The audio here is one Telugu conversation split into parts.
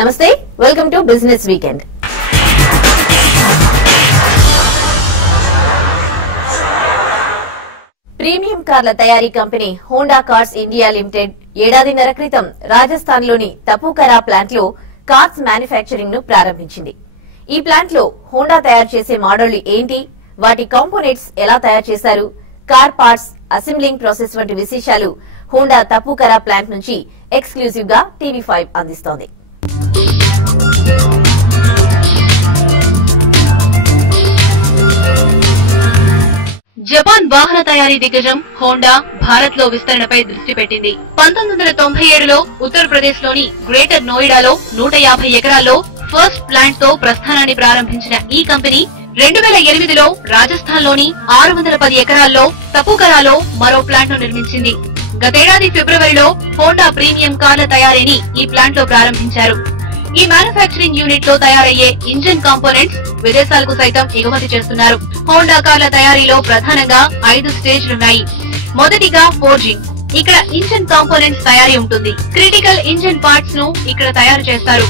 Namaste, welcome to Business Weekend. Premium కార్ల తయారీ company Honda cars India limited ఏడాదిన్నర క్రితం రాజస్థాన్ లోని తపుకరా ప్లాంట్ లో కార్స్ మ్యానుఫ్యాక్చరింగ్ ను ప్రారంభించింది. ఈ ప్లాంట్ లో హోండా తయారు చేసే మోడళ్లు ఏంటి, వాటి కాంపోనెంట్స్ ఎలా తయారు చేశారు, కార్ పార్ట్స్ అసెంబ్లింగ్ ప్రాసెస్ వంటి విశేషాలు హోండా తపుకరా ప్లాంట్ నుంచి ఎక్స్క్లూజివ్ గా టీవీ5 అందిస్తోంది. జపాన్ వాహన తయారీ దిగ్గజం హోండా భారత్ లో విస్తరణపై దృష్టి పెట్టింది. 1997లో ఉత్తరప్రదేశ్ లోని గ్రేటర్ నోయిడాలో 150 ఎకరాల్లో ఫస్ట్ ప్లాంట్ తో ప్రస్థానాన్ని ప్రారంభించిన ఈ కంపెనీ 2008లో రాజస్థాన్ లోని 610 ఎకరాల్లో తపుకరాలో మరో ప్లాంట్ ను నిర్మించింది. గతేడాది ఫిబ్రవరిలో హోండా ప్రీమియం కార్ల తయారీని ఈ ప్లాంట్ లో ప్రారంభించారు. ఈ మ్యానుఫ్యాక్చరింగ్ యూనిట్ లో తయారయ్యే ఇంజిన్ కాంపోనెంట్స్ విదేశాలకు సైతం ఎగుమతి చేస్తున్నారు. హోండా కార్ల తయారీలో ప్రధానంగా 5 స్టేజ్లున్నాయి. మొదటిగా ఫోర్జింగ్. ఇక్కడ ఇంజిన్ కాంపోనెంట్స్ తయారీ ఉంటుంది. క్రిటికల్ ఇంజిన్ పార్ట్స్ ను ఇక్కడ తయారు చేస్తారు.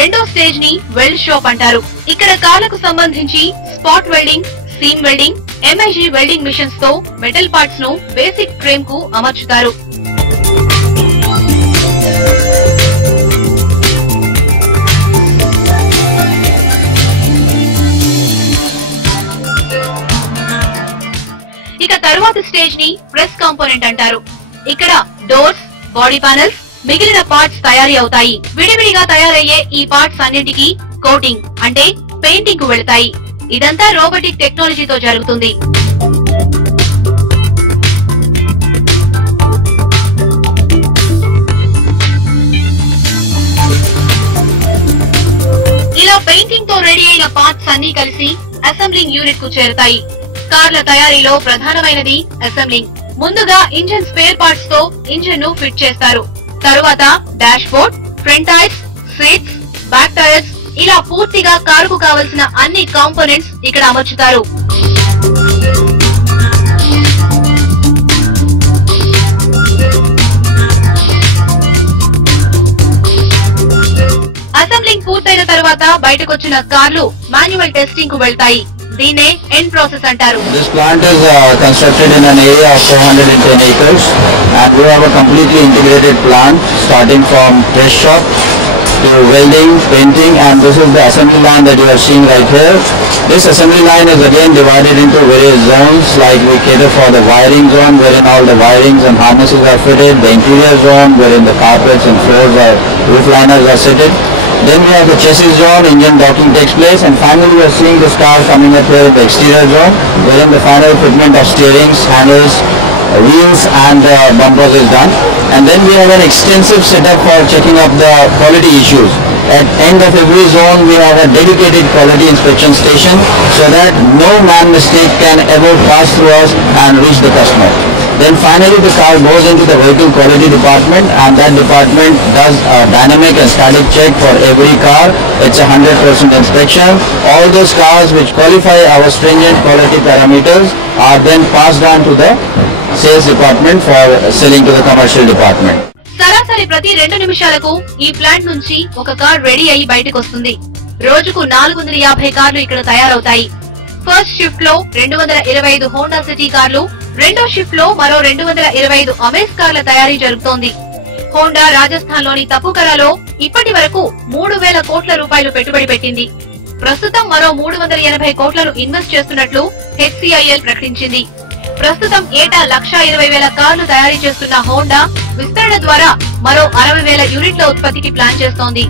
రెండో స్టేజ్ ని వెల్డ్ షాప్ అంటారు. ఇక్కడ కార్లకు సంబంధించి spot welding, seam welding, MIG welding machines తో మెటల్ పార్ట్స్ ను బేసిక్ ఫ్రేమ్ కు అమర్చుతారు. ఇక తరువాత స్టేజ్ ని ప్రెస్ కాంపోనెంట్ అంటారు. ఇక్కడ డోర్స్, బాడీ ప్యానెల్స్, మిగిలిన పార్ట్స్ తయారీ అవుతాయి. విడివిడిగా తయారయ్యే ఈ పార్ట్స్ అన్నింటికీ కోటింగ్ అంటే పెయింటింగ్ కు వెళతాయి. ఇదంతా రోబోటిక్ టెక్నాలజీతో జరుగుతుంది. ఇలా పెయింటింగ్ తో రెడీ అయిన పార్ట్స్ అన్ని కలిసి అసెంబ్లింగ్ యూనిట్ కు చేరుతాయి. కార్ల తయారీలో ప్రధానమైనది అసెంబ్లింగ్. ముందుగా ఇంజిన్ స్పేర్ పార్ట్స్ తో ఇంజిన్ ను ఫిట్ చేస్తారు. తరువాత dash board, front tyres, seats, back tyres ఇలా పూర్తిగా కారుకు కావలసిన అన్ని కాంపోనెంట్స్ ఇక్కడ అమర్చుతారు. అసెంబ్లింగ్ పూర్తయిన తర్వాత బయటకొచ్చిన కార్లు మాన్యువల్ టెస్టింగ్ కు వెళ్తాయి. దీన్నే ఎండ్ ప్రాసెస్ అంటారు. This plant is constructed in an area of 410 acres and we have a completely integrated plant starting from press shop to welding, painting, and this is the assembly line that you are seeing right here. This assembly line is again divided into various zones, like we cater for the wiring zone wherein all the wirings and harnesses are fitted, the interior zone wherein the carpets and floors or roof liners are fitted. Then we have the chassis zone, engine docking takes place, and finally we are seeing this car coming up here in the exterior zone wherein the final fitment of steerings, handles, wheels and bumpers is done. And then we have an extensive setup for checking up the quality issues. At end of every zone we have a dedicated quality inspection station so that no man mistake can ever pass through us and reach the customer. Then finally the car goes into the vehicle quality department and that department does a dynamic and static check for every car. It's a 100% inspection. All those cars which qualify our stringent quality parameters are then passed on to the sales department for selling to the commercial department. సరాసరి ప్రతి 2 నిమిషాలకు ఈ ప్లాంట్ నుంచి ఒక కార్ రెడీ అయి బయటకు వస్తుంది. రోజుకు 450 కార్లు ఇక్కడ తయారవుతాయి. ఫస్ట్ షిఫ్ట్ లో 225 హోండా సిటీ కార్లు, రెండో షిఫ్ట్ లో మరో 225 అమేజ్ కార్ల తయారీ జరుగుతోంది. హోండా రాజస్థాన్ లోని తపుకరాలో ఇప్పటి వరకు 3000 కోట్ల రూపాయలు పెట్టుబడి పెట్టింది. ప్రస్తుతం మరో 380 కోట్లను ఇన్వెస్ట్ చేస్తున్నట్లు HCIL ప్రకటించింది. ప్రస్తుతం ఏటా 1,20,000 కార్లు తయారీ చేస్తున్న హోండా విస్తరణ ద్వారా మరో 60,000 యూనిట్ల ఉత్పత్తికి ప్లాన్ చేస్తోంది.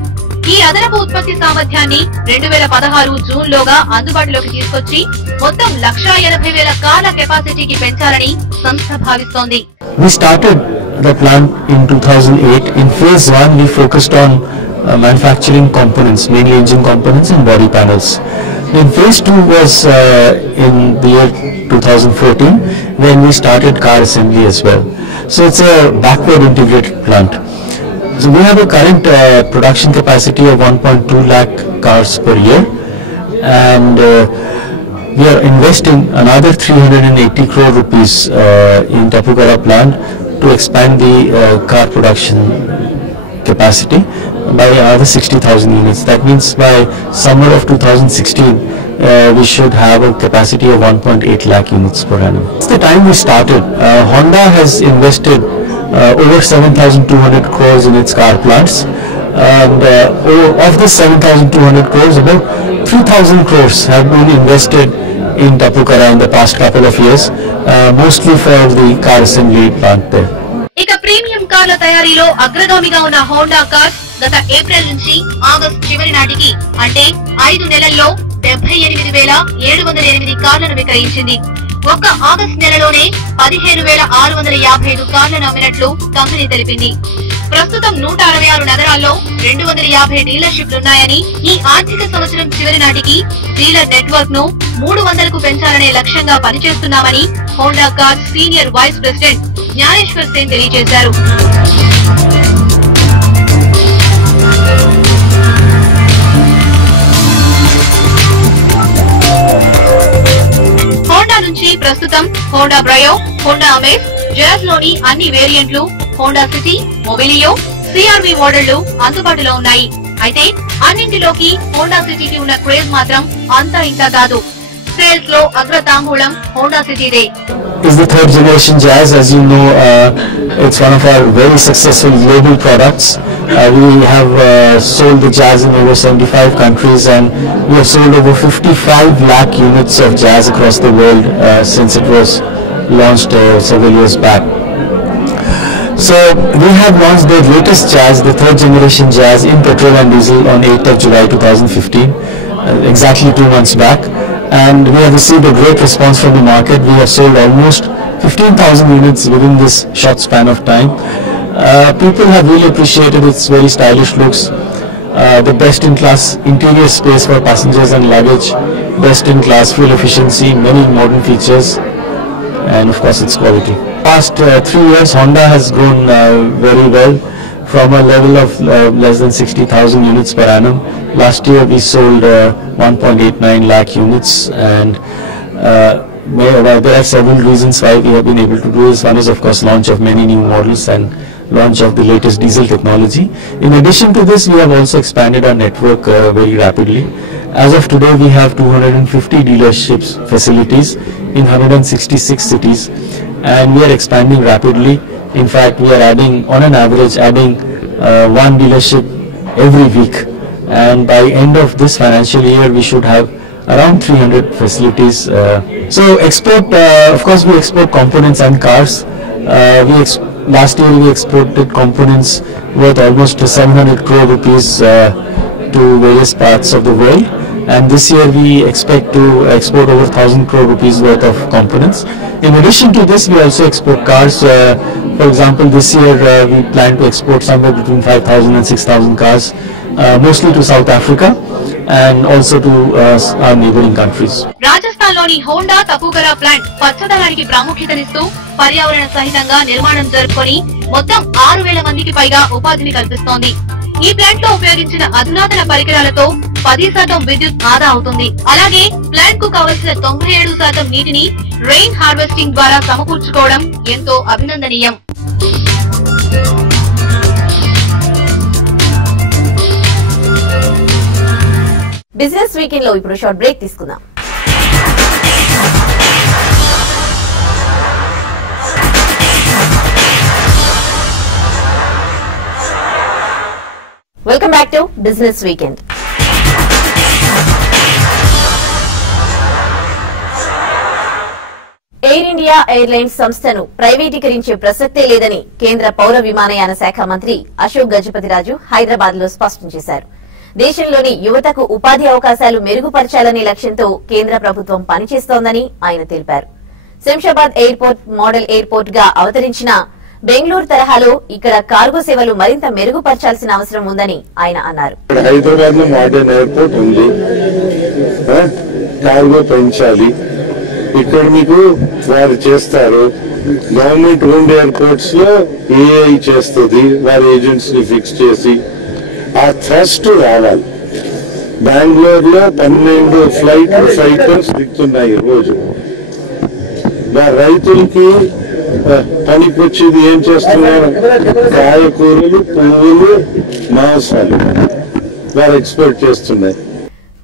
ఈ అదనపు ఉత్పత్తి సామర్థ్యాన్ని 2016 జూన్ లోగా అందుబాటులోకి తీసుకొచ్చి మొత్తం 1,80,000 కార్ల కెపాసిటీకి పెంచాలని సంస్థ భావిస్తోంది. We started the plant in 2008. In phase 1 we focused on manufacturing components, mainly engine components and body panels. Then phase 2 was in the year 2014 when we started car assembly as well. So it's a backward integrated plant. So we have a current production capacity of 1.2 lakh cars per year, and we are investing another 380 crore rupees in Tapukara plant to expand the car production capacity by another 60,000 units. That means by summer of 2016, we should have a capacity of 1.8 lakh units per annum. Since the time we started, Honda has invested over 7,200 crores in its car plants, and of this 7,200 crores, about 3,000 crores have been invested in Tapukara in the past couple of years, mostly for the car assembly plant there. ఇక ప్రీమియం కార్ల తయారీలో అగ్రగామిగా ఉన్న హోండా కార్స్ గత ఏప్రిల్ నుంచి ఆగస్టు చివరి నాటికి అంటే 5 నెలల్లో 78,708 కార్లను విక్రయించింది. ఒక్క ఆగస్టు నెలలోనే 15,655 కార్లను అమ్మినట్లు కంపెనీ తెలిపింది. ప్రస్తుతం 166 నగరాల్లో 250 డీలర్షిప్లున్నాయని, ఈ ఆర్థిక సంవత్సరం చివరి నాటికి డీలర్ నెట్వర్క్ ను 300కు పెంచాలనే లక్ష్యంగా పనిచేస్తున్నామని Honda cars senior vice president Gyaneshwar Sen తెలియజేశారు. హోండా నుంచి ప్రస్తుతం హోండా బ్రయో, హోండా అమేజ్, జెరాజ్ లోని అన్ని వేరియంట్లు, హోండా సిటీ, మొబిలియో, సిఆర్వి మోడళ్లు అందుబాటులో ఉన్నాయి. అయితే అన్నింటిలోకి హోండా సిటీకి ఉన్న క్రేజ్ మాత్రం అంతా ఇంతా కాదు. సేల్స్ లో అగ్రతాంబూలం Honda సిటీదే. Is the third generation Jazz. As you know, it's one of our very successful global products. We have sold the Jazz in over 75 countries, and we have sold over 55 lakh units of Jazz across the world since it was launched several years back. So we have launched the latest Jazz, the third generation Jazz, in petrol and diesel on 8th of July 2015, exactly 2 months back. And we have received a great response from the market. We have sold almost 15,000 units within this short span of time. People have really appreciated its very stylish looks, the best-in-class interior space for passengers and luggage, best-in-class fuel efficiency, many modern features, and of course its quality. Past 3 years, Honda has grown very well from a level of less than 60,000 units per annum. Last year we sold 1.89 lakh units, and there are several reasons why we have been able to do this. One is of course launch of many new models and launch of the latest diesel technology. In addition to this, we have also expanded our network very rapidly. As of today, we have 250 dealerships facilities in 166 cities, and we are expanding rapidly. In fact, we are adding, on an average, one dealership every week, and by end of this financial year we should have around 300 facilities. So export, of course we export components and cars. Last year we exported components worth almost 700 crore rupees to various parts of the world, and this year we expect to export over 1,000 crore rupees worth of components. In addition to this, we also export cars. For example, this year we plan to export somewhere between 5,000 and 6,000 cars, mostly to South Africa and also to our neighboring countries. Rajasthan లోని హోండా తపుకరా ప్లాంట్ పచ్చదనానికి ప్రాముఖ్యతనిస్తూ పర్యావరణ సహితంగా నిర్మాణం జరుపుకొని మొత్తం 6,000 మందికి పైగా ఉపాధిని కల్పిస్తోంది. ఈ ప్లాంట్ లో ఉపయోగించిన అధునాతన పరికరాలతో 10% విద్యుత్ ఆదా అవుతుంది. అలాగే ప్లాంట్ కు కావలసిన 97% నీటిని రెయిన్ హార్వెస్టింగ్ ద్వారా సమకూర్చుకోవడం ఎంతో అభినందనీయం. బిజినెస్ వీకెండ్ లో ఇప్పుడు షార్ట్ బ్రేక్ తీసుకుందాం. Welcome back to business weekend. Air India airlines సంస్థను ప్రైవేటీకరించే ప్రసక్తే లేదని కేంద్ర పౌర విమానయాన శాఖ మంత్రి అశోక్ గజపతిరాజు హైదరాబాద్ లో స్పష్టం చేశారు. దేశంలోని యువతకు ఉపాధి అవకాశాలు మెరుగుపరచాలనే లక్ష్యంతో కేంద్ర ప్రభుత్వం పనిచేస్తోందని ఆయన తెలిపారు. శంషాబాద్ ఎయిర్పోర్ట్ మోడల్ ఎయిర్పోర్ట్ గా అవతరించిన బెంగళూరు తరహాలో ఇక్కడ కార్గో సేవలు మరింత మెరుగుపరచాల్సిన అవసరం ఉందని ఆయన అన్నారు. హైదరాబాద్ లో మోడర్న్ ఎయిర్పోర్ట్ ఉంది, కార్గో పెంచాలి. ఇక్కడ మీకు వారు చేస్తారు. గవర్నమెంట్ ఓన్డ్ ఎయిర్పోర్ట్స్ లో ఏఐ చేస్తుంది, వారి ఏజెంట్స్ ని ఫిక్స్ చేసి ఆ థ్రస్ట్ రావాలి. బెంగళూరులో 12 ఫ్లైట్లు ఫైటర్స్ దిగుతున్నాయి రోజు. రైతులకి పనికొచ్చేది ఏం చేస్తున్నారు? కాయకూరలు, పువ్వులు, మాంసాలు వారు ఎక్స్పోర్ట్ చేస్తున్నాయి.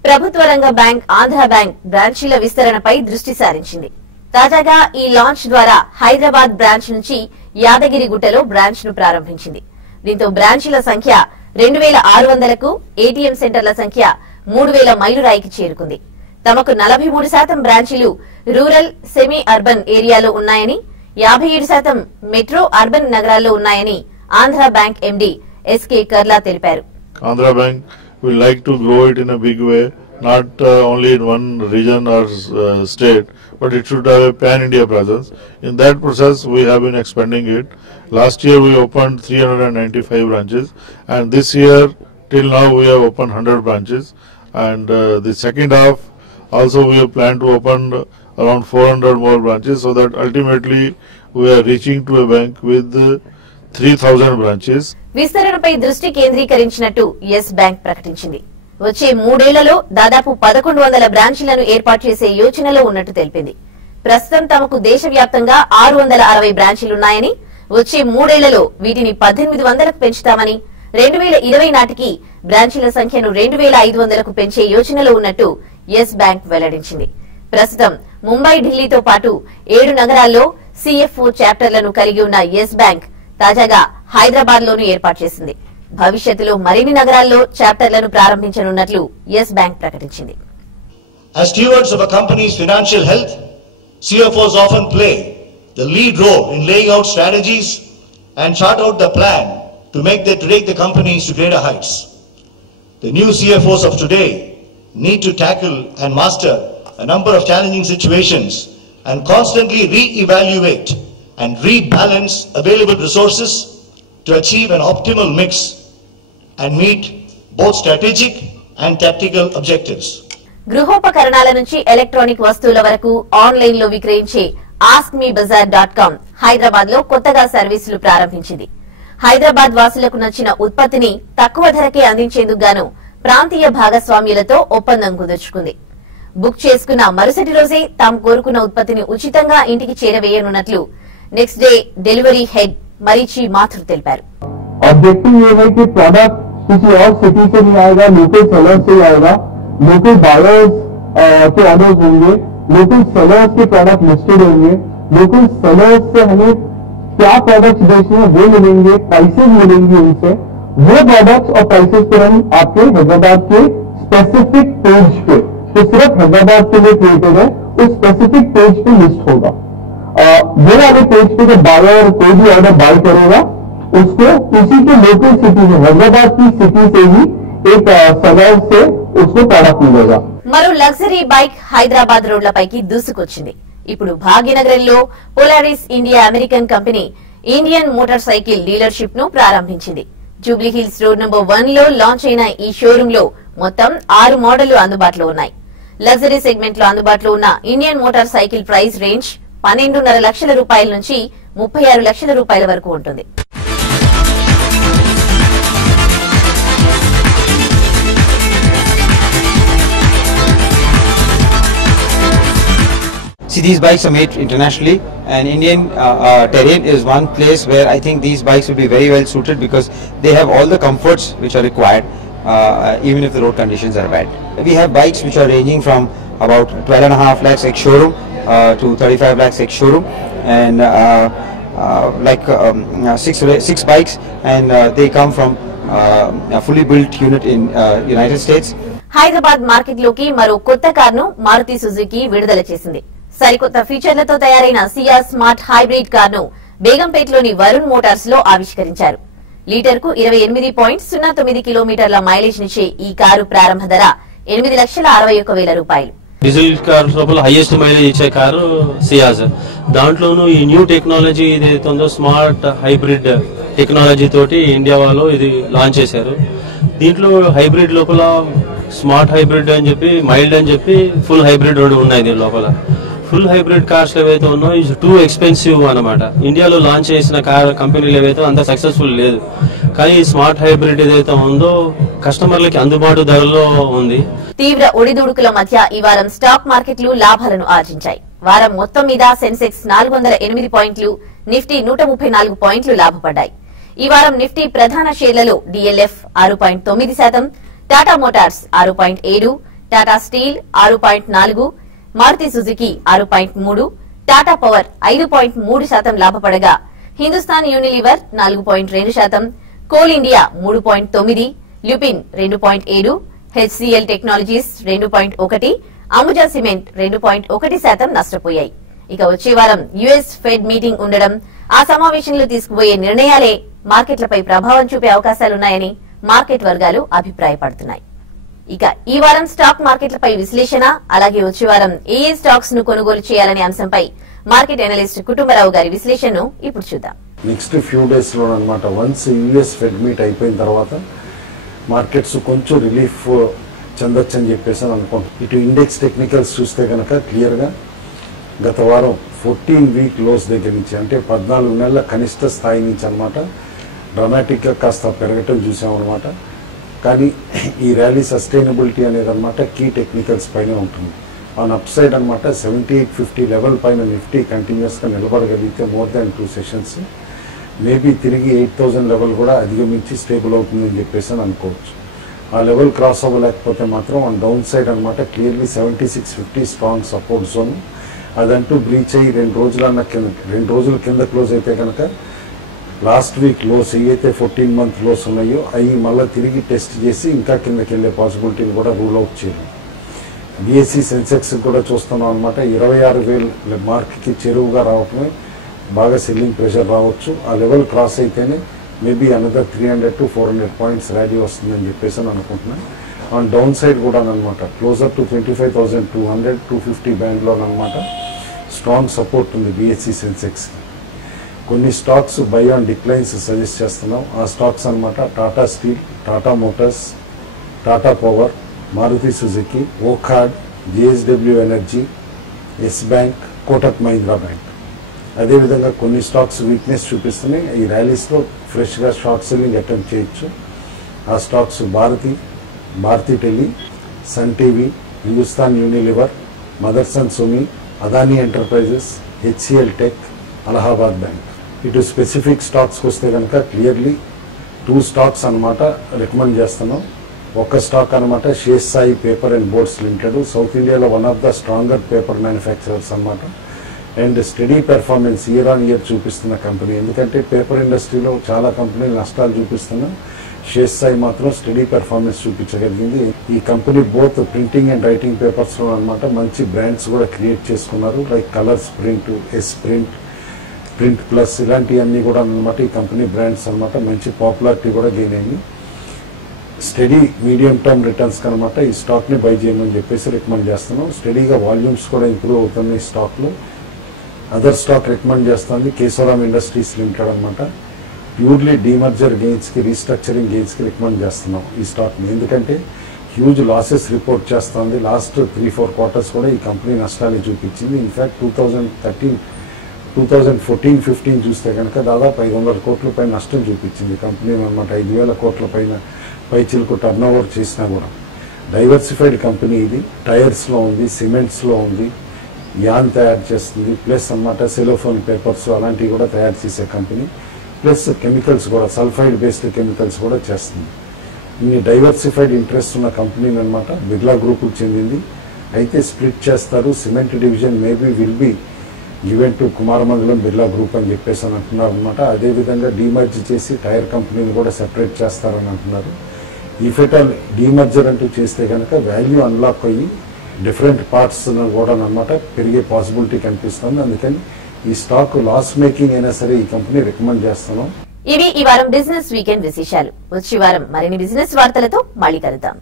ప్రభుత్వ రంగ బ్యాంక్ ఆంధ్ర బ్యాంక్ బ్రాంచీల విస్తరణపై దృష్టి సారించింది. తాజాగా ఈ లాంచ్ ద్వారా హైదరాబాద్ బ్రాంచ్ నుంచి యాదగిరిగుట్టలో బ్రాంచ్ ను ప్రారంభించింది. దీంతో బ్రాంచీల సంఖ్య 2600కు, ఏటీఎం సెంటర్ల సంఖ్య 3000 మైలురాయికి చేరుకుంది. తమకు 43% బ్రాంచీలు రూరల్, సెమీ అర్బన్ ఏరియాలో ఉన్నాయని, 57% మెట్రో అర్బన్ నగరాల్లో ఉన్నాయని Andhra Bank MD S K Karla తెలిపారు. Andhra Bank will like to grow it in a big way, not only in one region or state, but it should have a pan-India presence. In that process, we have been expanding it. Last year, we opened 395 branches, and this year, till now, we have opened 100 branches. And the second half, also we have planned to open around 400 more branches, so that ultimately, we are reaching to a bank with 3,000 branches. విస్తరణపై దృష్టి కేంద్రీకరించినట్టు యెస్ బ్యాంక్ ప్రకటించింది. వచ్చే 3 ఏళ్లలో దాదాపు 1100 బ్రాంచీలను ఏర్పాటు చేసే యోచనలో ఉన్నట్టు తెలిపింది. ప్రస్తుతం తమకు దేశవ్యాప్తంగా 660 బ్రాంచీలున్నాయని, వచ్చే 3 ఏళ్లలో వీటిని 1800కు పెంచుతామని, 2020 నాటికి బ్రాంచీల సంఖ్యను 2500కు పెంచే యోచనలో ఉన్నట్టు యెస్ బ్యాంక్ వెల్లడించింది. ప్రస్తుతం ముంబై, ఢిల్లీతో పాటు 7 నగరాల్లో సిఎఫ్ఓ చాప్టర్లను కలిగి ఉన్న యెస్ బ్యాంక్ తాజాగా హైదరాబాద్ లోను ఏర్పాటు చేసింది. భవిష్యత్తులో మరిన్ని నగరాల్లో చాప్టర్లను ప్రారంభించనున్నట్లు యెస్ బ్యాంక్ ప్రకటించింది. As stewards of a company's financial health, CFOs often play the lead role in laying out strategies and chart out the plan to take the companies to greater heights. The new CFOs of today need to tackle and master a number of challenging situations and constantly re-evaluate and rebalance available resources to achieve an optimal mix and meet both strategic and tactical objectives. గృహోపకరణాల నుంచి ఎలక్ట్రానిక్ వస్తువుల వరకు ఆన్లైన్ లో విక్రయించే askmebazar.com హైదరాబాద్ లో కొత్తగా సర్వీసులు ప్రారంభించింది. హైదరాబాద్ వాసులకు నచ్చిన ఉత్పత్తిని తక్కువ ధరకే అందించేందుకు గాను ప్రాంతీయ భాగస్వామ్యులతో ఒప్పందం కుదుర్చుకుంది. బుక్ చేసుకున్న మరుసటి రోజే తాము కోరుకున్న ఉత్పత్తిని ఉచితంగా ఇంటికి చేరవేయనున్నట్లు next day delivery head Marichi Mathur తెలిపారు. ऑब्जेक्टिव ये है कि प्रोडक्ट किसी और सिटी से नहीं आएगा, लोकल सेलर से आएगा, लोकल बायर्स के ऑर्डर्स होंगे, लोकल सेलर्स के प्रोडक्ट लिस्टेड होंगे, लोकल सेलर्स से हमें क्या प्रोडक्ट्स बेचने हैं वो मिलेंगे, प्राइसेस मिलेंगी उनसे, वो प्रोडक्ट्स और प्राइसेस पर हम आपके हैदराबाद के स्पेसिफिक पेज पे, तो सिर्फ हैदराबाद के लिए क्रिएटेड है, उस स्पेसिफिक पेज पे लिस्ट होगा. वो वाले पेज पे जो बायर कोई भी ऑर्डर बाय करेगा उसको उसी के लोकल सिटी में हैदराबाद की सिटी से ही एक सेलर से उसको प्रोडक्ट मिलेगा. మరో లగ్జరీ బైక్ హైదరాబాద్ రోడ్లపైకి దూసుకొచ్చింది. ఇప్పుడు భాగ్యనగరంలో Polaris India American company Indian motorcycle dealership ను ప్రారంభించింది. జూబ్లీ హిల్స్ రోడ్ నంబర్ 1 లో లాంచ్ అయిన ఈ షోరూమ్ లో మొత్తం 6 మోడళ్లు అందుబాటులో ఉన్నాయి. లగ్జరీ సెగ్మెంట్ లో అందుబాటులో ఉన్న Indian motor cycle price range 12.5 లక్షల రూపాయల నుంచి 36 లక్షల రూపాయల వరకు ఉంటుంది. See, these bikes are made internationally, and Indian terrain is one place where I think these bikes will be very well suited because they have all the comforts which are required, even if the road conditions are bad. We have bikes which are ranging from about 12.5 lakhs ex-showroom to 35 lakhs ex-showroom, and six bikes, and they come from a fully built unit in United States. Hyderabad market లోకి మరో కొత్త కార్ను మారుతి సుజుకి విడుదల చేసింది. సరికొత్త ఫీచర్లతో తయారైన సియా స్మార్ట్ హైబ్రిడ్ కార్ను బేగంపేటలోని వరుణ్ మోటార్స్ లో ఆవిష్కరించారు. లీటర్ కు 28.09 కిలోమీటర్ల మైలేజ్ నిచ్చే ఈ కారు ప్రారంభ ధర 8,61,000 రూపాయలు. డీజిల్ కార్ లోపల హైయెస్ట్ మైలేజ్ ఇచ్చే కారు సియాజ్. దాంట్లోనూ ఈ న్యూ టెక్నాలజీ ఏదైతే ఉందో స్మార్ట్ హైబ్రిడ్ టెక్నాలజీ తోటి ఇండియా వాళ్ళు ఇది లాంచ్ చేశారు. దీంట్లో హైబ్రిడ్ లోపల స్మార్ట్ హైబ్రిడ్ అని చెప్పి, మైల్డ్ అని చెప్పి, ఫుల్ హైబ్రిడ్ ఉన్నాయి దీని లోపల. ఫుల్ హైబ్రిడ్ కార్స్ ఏవైతే ఉన్నాయో ఇస్ టూ ఎక్స్పెన్సివ్ అనమాట. ఇండియాలో లాంచ్ చేసిన కార్ కంపెనీలు ఏవైతే అంత సక్సెస్ఫుల్ లేదు. కానీ ఈ స్మార్ట్ హైబ్రిడ్ ఏదైతే ఉందో కస్టమర్లకి అందుబాటు ధరలో ఉంది. తీవ్ర ఒడిదుడుకుల మధ్య ఈ వారం స్టాక్ మార్కెట్లు లాభాలను ఆర్జించాయి. వారం మొత్తం మీద సెన్సెక్స్ 408 పాయింట్లు, నిఫ్టీ 134 పాయింట్లు లాభపడ్డాయి. ఈ వారం నిఫ్టీ ప్రధాన షేర్లలో DLF 6.9%, Tata motors 6.7%, Tata steel 6.4%, Maruti Suzuki 6.3%, Tata power 5.3% లాభపడగా Hindustan Unilever 4.2%, coal India 3.9%, Lupin 2.7%, HCL technologies 2.1%, Ambuja cement 2.1% నష్టపోయాయి. ఇక వచ్చే వారం యుఎస్ ఫెడ్ మీటింగ్ ఉండడం, ఆ సమావేశంలో తీసుకుపోయే నిర్ణయాలే మార్కెట్లపై ప్రభావం చూపే అవకాశాలున్నాయని మార్కెట్ వర్గాలు అభిప్రాయపడుతున్నాయి. ఇక ఈ వారం స్టాక్ మార్కెట్లపై విశ్లేషణ, అలాగే వచ్చే వారం ఏ స్టాక్స్ ను కొనుగోలు చేయాలనే అంశంపై మార్కెట్ అనలిస్ట్ కుటుంబరావు గారి విశ్లేషణను ఇప్పుడు చూద్దాం. నెక్స్ట్ ఫ్యూ డేస్ లో అన్నమాట వన్స్ యుఎస్ ఫెడ్ మీట్ అయిపోయిన తర్వాత మార్కెట్స్ కొంచెం రిలీఫ్ చెందొచ్చని చెప్పేసి అనుకుంటున్నాం. ఇటు ఇండెక్స్ టెక్నికల్స్ చూస్తే కనుక క్లియర్ గా గత వారం 14 వీక్ లోస్ దగ్గర నుంచి అంటే 14 నెలల కనిష్ట స్థాయి నుంచి అనమాట డ్రామాటిక్ గా కాస్త పెరగటం చూసామన్నమాట. కానీ ఈ ర్యాలీ సస్టైనబిలిటీ అనేది అనమాట కీ టెక్నికల్స్ పైన ఉంటుంది. ఆన్ అప్ సైడ్ అనమాట 7850 లెవెల్ పైన నిఫ్టీ కంటిన్యూస్ గా నిలబడగలిగితే మోర్ దాన్ 2 సెషన్స్ మేబీ తిరిగి 8000 లెవెల్ కూడా అధిగమించి స్టేబుల్ అవుతుందని చెప్పేసి అని అనుకోవచ్చు. ఆ లెవెల్ క్రాస్ అవ్వలేకపోతే మాత్రం ఆన్ డౌన్ సైడ్ అనమాట క్లియర్లీ 7650 స్ట్రాంగ్ సపోర్ట్ జోన్ అదంటూ బ్రీచ్ అయ్యి 2 రోజుల కింద క్లోజ్ అయితే కనుక లాస్ట్ వీక్ లోస్ ఏవైతే 14 మంత్ లోస్ ఉన్నాయో అవి మళ్ళీ తిరిగి టెస్ట్ చేసి ఇంకా కిందకి వెళ్ళే పాసిబిలిటీని కూడా రూల్ అవుట్ చేయాలి. బిఎస్సి సెన్సెక్స్ కూడా చూస్తున్నాం అనమాట 26,000 మార్క్కి చెరువుగా రావటమే బాగా సెల్లింగ్ ప్రెషర్ రావచ్చు. ఆ లెవెల్ క్రాస్ అయితేనే maybe another 300 to 400 points rally వస్తుందని చెప్పేసి అని అనుకుంటున్నాను. ఆన్ డౌన్ సైడ్ కూడా అనమాట క్లోజర్ టు 25,200 250 బ్యాండ్లో అనమాట స్ట్రాంగ్ సపోర్ట్ ఉంది బిఎస్సి సెన్సెక్స్కి. కొన్ని stocks buy on declines suggest చేస్తున్నాం. ఆ స్టాక్స్ అనమాట Tata Steel, Tata Motors, Tata Power, Maruti Suzuki, Wockhardt, JSW energy, Yes Bank, Kotak Mahindra bank. అదేవిధంగా కొన్ని స్టాక్స్ వీక్నెస్ చూపిస్తున్నాయి. ఈ ర్యాలీస్లో ఫ్రెష్గా షార్ట్ సెల్లింగ్ అటెంప్ట్ చేయొచ్చు. ఆ stocks Bharti tele, Sun TV, Hindustan Unilever, Motherson Sumi, Adani enterprises, HCL tech, Allahabad bank. ఇటు స్పెసిఫిక్ స్టాక్స్కి వస్తే కనుక క్లియర్లీ 2 స్టాక్స్ అనమాట రికమెండ్ చేస్తున్నాం. ఒక స్టాక్ అనమాట Seshasayee paper and boards limited, south ఇండియాలో one of the stronger paper manufacturers అనమాట. And steady performance year on year చూపిస్తున్న కంపెనీ. ఎందుకంటే పేపర్ ఇండస్ట్రీలో చాలా కంపెనీలు నష్టాలు చూపిస్తున్నా షేష్ సాయి మాత్రం స్టడీ పెర్ఫార్మెన్స్ చూపించగలిగింది. ఈ company both printing and writing పేపర్స్లో అనమాట మంచి బ్రాండ్స్ కూడా క్రియేట్ చేసుకున్నారు. Like colours print, S print, print plus ఇలాంటివన్నీ కూడా అనమాట ఈ కంపెనీ బ్రాండ్స్ అనమాట మంచి పాపులారిటీ కూడా గెయిన్ అయింది. స్టడీ మీడియం టర్మ్ రిటర్న్స్ కనమాట ఈ స్టాక్ని బై చేయమని చెప్పేసి రికమెండ్ చేస్తున్నాం. స్టడీగా వాల్యూమ్స్ కూడా ఇంప్రూవ్ అవుతుంది ఈ స్టాక్లో. అదర్ స్టాక్ రికమెండ్ చేస్తుంది కేశవరామ్ ఇండస్ట్రీస్ లిమిటెడ్ అనమాట. ప్యూర్లీ డీమర్జర్ గెయిన్స్కి, రీస్ట్రక్చరింగ్ గెయిన్స్కి రికమెండ్ చేస్తున్నాం ఈ స్టాక్ని. ఎందుకంటే హ్యూజ్ లాసెస్ రిపోర్ట్ చేస్తుంది. లాస్ట్ 3-4 క్వార్టర్స్ కూడా ఈ కంపెనీ నష్టాన్ని చూపించింది. ఇన్ఫ్యాక్ట్ 2014-15 చూస్తే కనుక దాదాపు 500 కోట్ల పైన నష్టం చూపించింది కంపెనీ అనమాట. 5,000 కోట్ల పై చిలుకు టర్న్ ఓవర్ చేసినా కూడా. డైవర్సిఫైడ్ కంపెనీ ఇది. టైర్స్లో ఉంది, సిమెంట్స్లో ఉంది, యాన్ తయారు చేస్తుంది, ప్లస్ అనమాట సెలోఫోన్ పేపర్స్ అలాంటివి కూడా తయారు చేసే కంపెనీ. ప్లస్ కెమికల్స్ కూడా సల్ఫైడ్ బేస్డ్ కెమికల్స్ కూడా చేస్తుంది. ఇన్ని డైవర్సిఫైడ్ ఇంట్రెస్ట్ ఉన్న కంపెనీ అనమాట బిర్లా గ్రూప్కి చెందింది. అయితే స్ప్లిట్ చేస్తారు. Cement division maybe will be given to Kumaramangalam Birla group అని చెప్పేసి అని అంటున్నారు అనమాట. అదేవిధంగా డీమర్జ్ చేసి టైర్ కంపెనీని కూడా సెపరేట్ చేస్తారని అంటున్నారు. ఇఫ్ ఎట్ ఆల్ డీమర్జర్ అంటూ చేస్తే కనుక వాల్యూ అన్లాక్ అయ్యి డిఫరెంట్ పార్ట్స్ కూడా అనమాట పెరిగే పాసిబిలిటీ కనిపిస్తుంది. అందుకని ఈ స్టాక్ లాస్ మేకింగ్ అయినా సరే ఈ కంపెనీ రికమెండ్ చేస్తున్నాం. ఇవి ఈ వారం బిజినెస్ వీకెండ్ విశేషాలు. వచ్చే వారం మరిన్ని బిజినెస్ వార్తలతో మళ్ళీ కలుద్దాం.